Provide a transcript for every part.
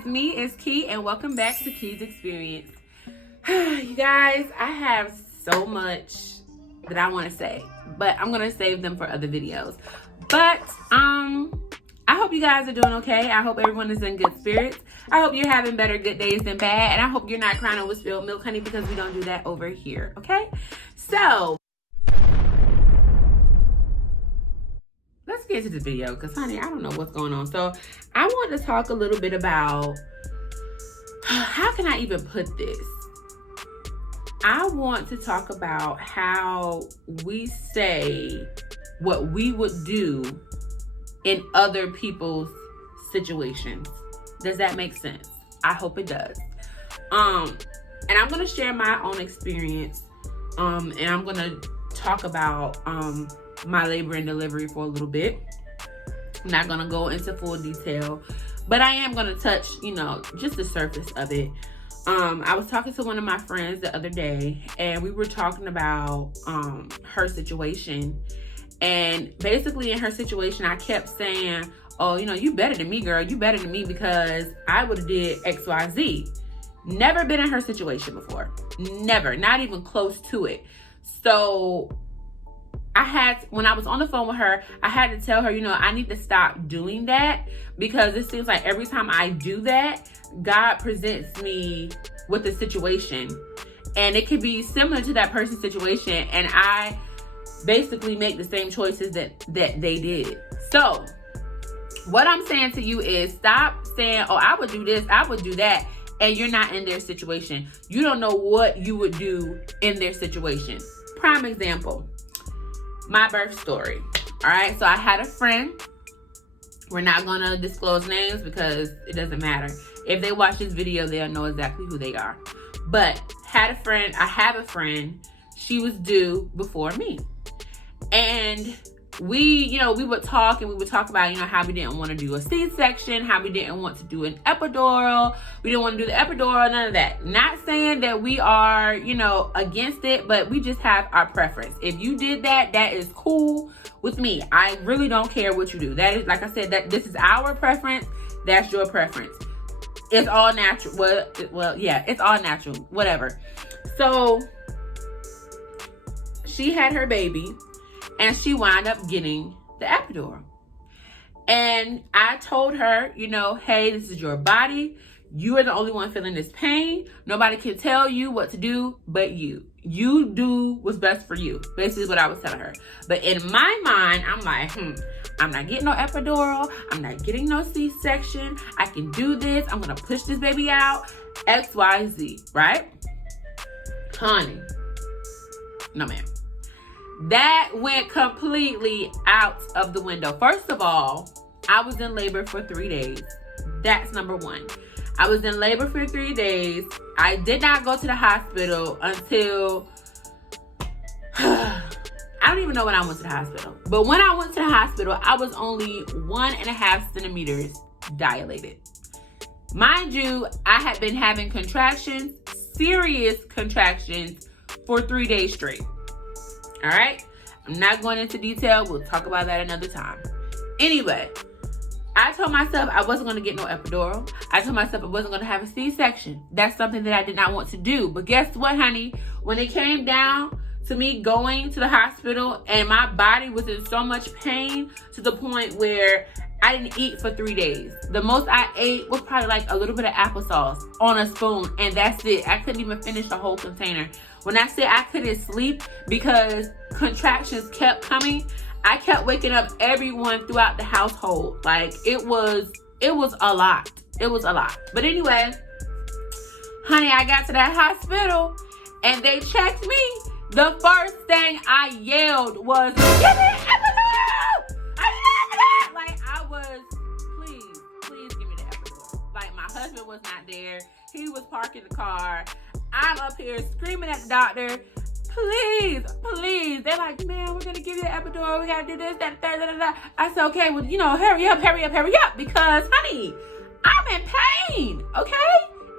is me, it's Key, and welcome back to Key's Experience. You guys, I have so much that I want to say, but I'm going to save them for other videos. But I hope you guys are doing okay. I hope everyone is in good spirits. I hope you're having better good days than bad, and I hope you're not crying over spilled milk, honey, because we don't do that over here, okay? So let's get to the video, because honey, I don't know what's going on. So I want to talk a little bit about, how can I even put this? I want to talk about how we say what we would do in other people's situations. Does that make sense? I hope it does. And I'm going to share my own experience. And I'm going to talk about my labor and delivery for a little bit. I'm not going to go into full detail, but I am going to touch, just the surface of it. I was talking to one of my friends the other day, and we were talking about her situation. And basically in her situation, I kept saying, oh, you better than me, girl. You better than me because I would have did X, Y, Z. Never been in her situation before. Never. Not even close to it. So when I was on the phone with her, I had to tell her, I need to stop doing that, because it seems like every time I do that, God presents me with a situation, and it could be similar to that person's situation, and I basically make the same choices that they did. So what I'm saying to you is, stop saying, oh, I would do this, I would do that, and you're not in their situation. You don't know what you would do in their situation. Prime example, my birth story. All right, so I had a friend. We're not gonna disclose names because it doesn't matter. If they watch this video, they'll know exactly who they are. But I have a friend, she was due before me. And we would talk, and we would talk about, how we didn't want to do a C-section, how we didn't want to do an epidural. We didn't want to do the epidural, none of that. Not saying that we are, against it, but we just have our preference. If you did that, that is cool with me. I really don't care what you do. That is, like I said, that this is our preference. That's your preference. It's all natural. Well, yeah, it's all natural. Whatever. So she had her baby, and she wound up getting the epidural. And I told her, hey, this is your body. You are the only one feeling this pain. Nobody can tell you what to do but you. You do what's best for you. Basically what I was telling her. But in my mind, I'm like, I'm not getting no epidural. I'm not getting no C-section. I can do this. I'm going to push this baby out. X, Y, Z, right? Honey. No, ma'am. That went completely out of the window. First of all, I was in labor for 3 days. That's number one. I was in labor for 3 days. I did not go to the hospital until, I don't even know when I went to the hospital. But when I went to the hospital, I was only 1.5 centimeters dilated. Mind you, I had been having contractions, serious contractions, for 3 days straight. All right, I'm not going into detail. We'll talk about that another time. Anyway, I told myself I wasn't going to get no epidural. I told myself I wasn't going to have a C-section. That's something that I did not want to do. But guess what, honey? When it came down to me going to the hospital, and my body was in so much pain to the point where I didn't eat for 3 days. The most I ate was probably like a little bit of applesauce on a spoon, and that's it. I couldn't even finish the whole container. When I say I couldn't sleep because contractions kept coming, I kept waking up everyone throughout the household. Like, it was a lot. It was a lot. But anyway, honey, I got to that hospital and they checked me. The first thing I yelled was, "Give me an epidural! I need an epidural!" Like, I was, please give me the epidural. Like, my husband was not there. He was parking the car. I'm up here screaming at the doctor, please. They're like, man, we're going to give you the epidural. We got to do this, that, that. I said, okay, well, hurry up. Because, honey, I'm in pain, okay?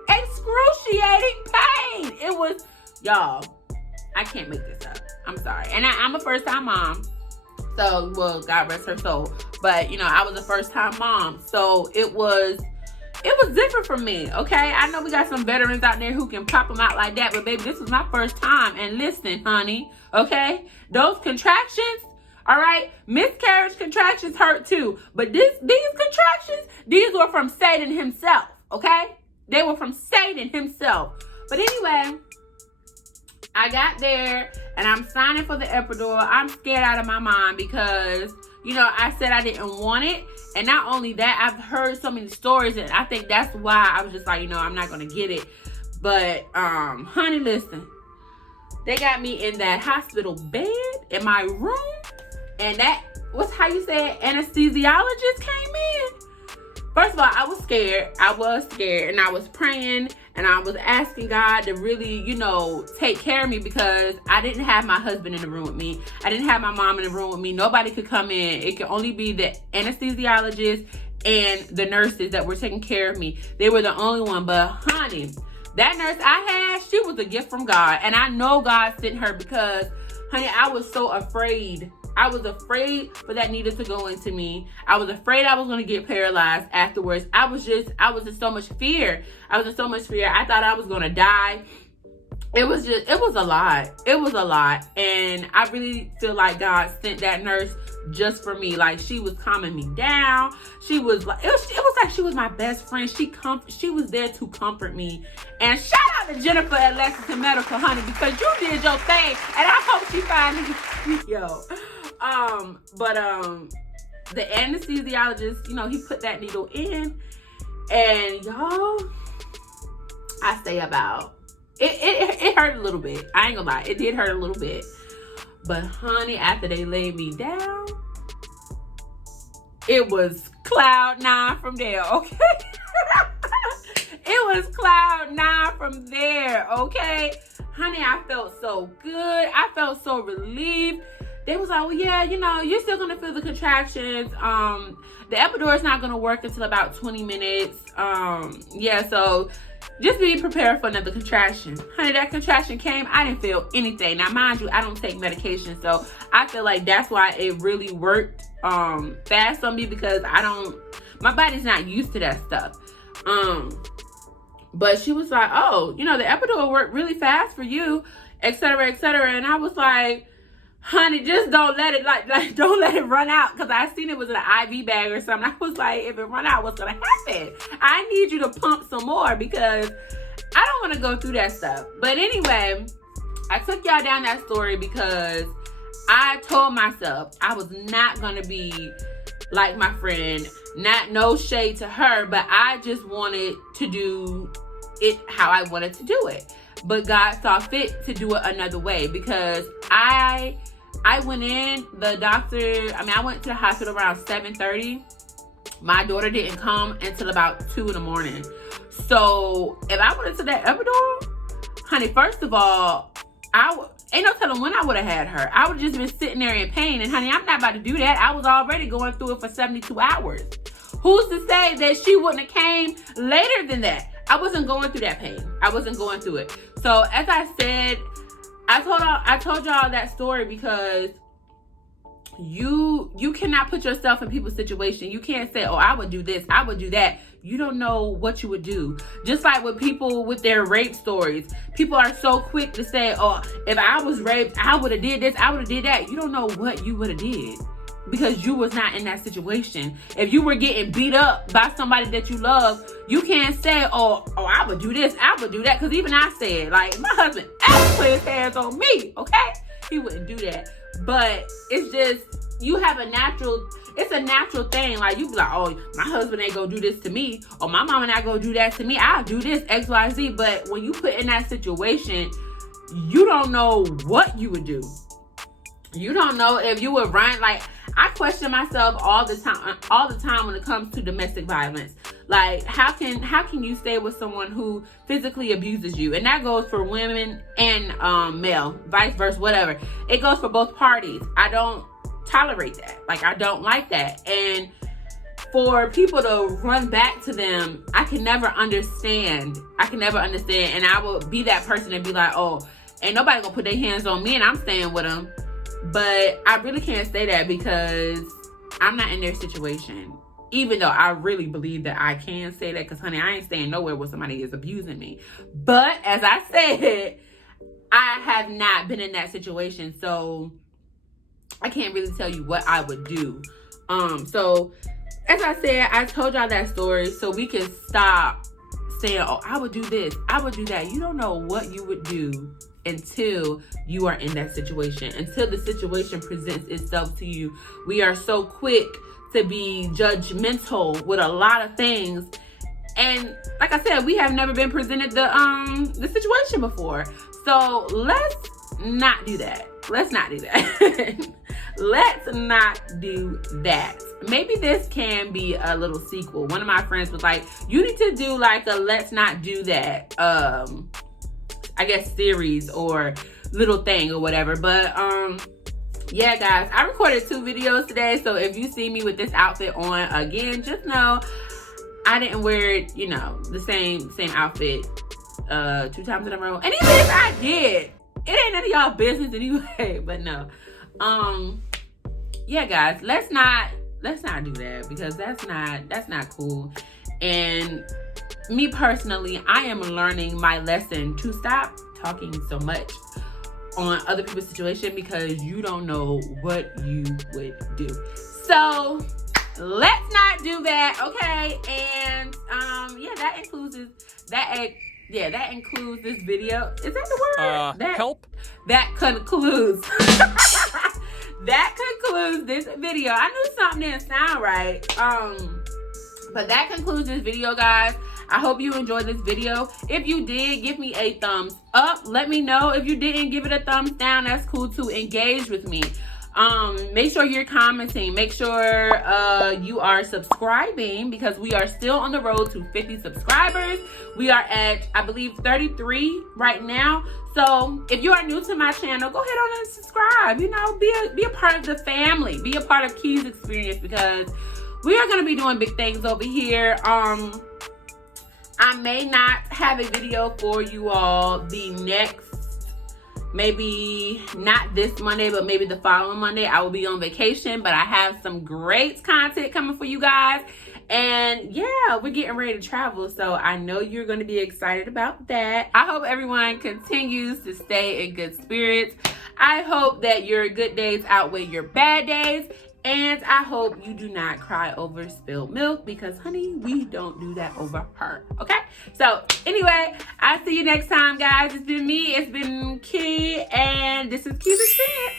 Excruciating pain. It was, y'all, I can't make this up. I'm sorry. And I'm a first-time mom. So, well, God rest her soul. But, I was a first-time mom. So, it was it was different for me, okay? I know we got some veterans out there who can pop them out like that, but baby, this was my first time. And listen, honey, okay? Those contractions, all right? Miscarriage contractions hurt too. But these contractions, these were from Satan himself, okay? They were from Satan himself. But anyway, I got there and I'm signing for the epidural. I'm scared out of my mind because, you know, I said I didn't want it. And not only that, I've heard so many stories, and I think that's why I was just like, you know, I'm not going to get it. But, honey, listen. They got me in that hospital bed in my room. And that, what's how you say it? Anesthesiologist came in. First of all, I was scared. And I was praying. And I was asking God to really, you know, take care of me because I didn't have my husband in the room with me. I didn't have my mom in the room with me. Nobody could come in. It could only be the anesthesiologist and the nurses that were taking care of me. They were the only one. But honey, that nurse I had, she was a gift from God. And I know God sent her because, honey, I was so afraid. I was afraid for that needle to go into me. I was afraid I was going to get paralyzed afterwards. I was in so much fear. I thought I was going to die. It was a lot. It was a lot. And I really feel like God sent that nurse just for me. Like, she was calming me down. She was like, it was like she was my best friend. She was there to comfort me. And shout out to Jennifer at Lexington Medical, honey, because you did your thing. And I hope she finds yo. But the anesthesiologist, you know, he put that needle in, and y'all, I say about it hurt a little bit. I ain't gonna lie, it did hurt a little bit. But honey, after they laid me down, it was cloud nine from there, okay? It was cloud nine from there, okay? Honey, I felt so good. I felt so relieved. They was like, well, yeah, you know, you're still gonna feel the contractions. The epidural is not gonna work until about 20 minutes. Yeah, so just be prepared for another contraction. Honey, that contraction came, I didn't feel anything. Now, mind you, I don't take medication, so I feel like that's why it really worked fast on me, because my body's not used to that stuff. But she was like, oh, you know, the epidural worked really fast for you, et cetera, et cetera. And I was like, honey, just don't let it don't let it run out, because I seen it was in an IV bag or something. I was like, if it run out, what's gonna happen? I need you to pump some more because I don't want to go through that stuff. But anyway, I took y'all down that story because I told myself I was not gonna be like my friend. No shade to her, but I just wanted to do it how I wanted to do it. But God saw fit to do it another way, because I went in, I went to the hospital around 7:30. My daughter didn't come until about 2 in the morning. So if I went into that epidural, honey, first of all, ain't no telling when I would have had her. I would have just been sitting there in pain. And honey, I'm not about to do that. I was already going through it for 72 hours. Who's to say that she wouldn't have came later than that? I wasn't going through that pain. I wasn't going through it. So as I said, I told y'all that story because you cannot put yourself in people's situation. You can't say, oh, I would do this, I would do that. You don't know what you would do. Just like with people with their rape stories. People are so quick to say, oh, if I was raped, I would have did this, I would have did that. You don't know what you would have did, because you was not in that situation. If you were getting beat up by somebody that you love, you can't say, oh, I would do this, I would do that. Because even I said, like, my husband ever put his hands on me, okay? He wouldn't do that. But it's just, it's a natural thing. Like, you be like, oh, my husband ain't gonna do this to me, or my mama not gonna do that to me. I'll do this, X, Y, Z. But when you put in that situation, you don't know what you would do. You don't know if you would run. Like, I question myself all the time when it comes to domestic violence. Like, how can you stay with someone who physically abuses you? And that goes for women and male, vice versa, whatever. It goes for both parties. I don't tolerate that. Like, I don't like that. And for people to run back to them, I can never understand. And I will be that person and be like, oh, ain't nobody gonna put their hands on me and I'm staying with them. But I really can't say that because I'm not in their situation. Even though I really believe that I can say that, because honey, I ain't staying nowhere where somebody is abusing me. But as I said, I have not been in that situation, so I can't really tell you what I would do. So as I said, I told y'all that story so we can stop saying, oh, I would do this, I would do that. You don't know what you would do until you are in that situation, until the situation presents itself to you. We are so quick to be judgmental with a lot of things, and like I said, we have never been presented the situation before. So let's not do that. Let's not do that. Let's not do that. Maybe this can be a little sequel. One of my friends was like, you need to do like a let's not do that I guess series or little thing or whatever. But yeah, guys, I recorded 2 videos today, so if you see me with this outfit on again, just know I didn't wear it, you know, the same outfit 2 times in a row. And even if I did, it ain't none of y'all business anyway. But no, yeah, guys, let's not do that, because that's not cool. And me personally, I am learning my lesson to stop talking so much on other people's situation, because you don't know what you would do. So let's not do that, okay? And yeah, that includes this video. Is that the word? Help. That concludes that concludes this video. I knew something didn't sound right. But that concludes this video, guys. I hope you enjoyed this video. If you did, give me a thumbs up. Let me know. If you didn't, give it a thumbs down. That's cool too. Engage with me. Make sure you're commenting. Make sure you are subscribing, because we are still on the road to 50 subscribers. We are at, I believe, 33 right now. So if you are new to my channel, go ahead on and subscribe. You know, be a part of the family. Be a part of Key's experience, because we are going to be doing big things over here. I may not have a video for you all the next, maybe not this Monday, but maybe the following Monday. I will be on vacation, but I have some great content coming for you guys. And yeah, we're getting ready to travel, so I know you're going to be excited about that. I hope everyone continues to stay in good spirits. I hope that your good days outweigh your bad days. And I hope you do not cry over spilled milk, because honey, we don't do that over her, okay? So anyway, I'll see you next time, guys. It's been me, it's been Key, and this is Key's Experience.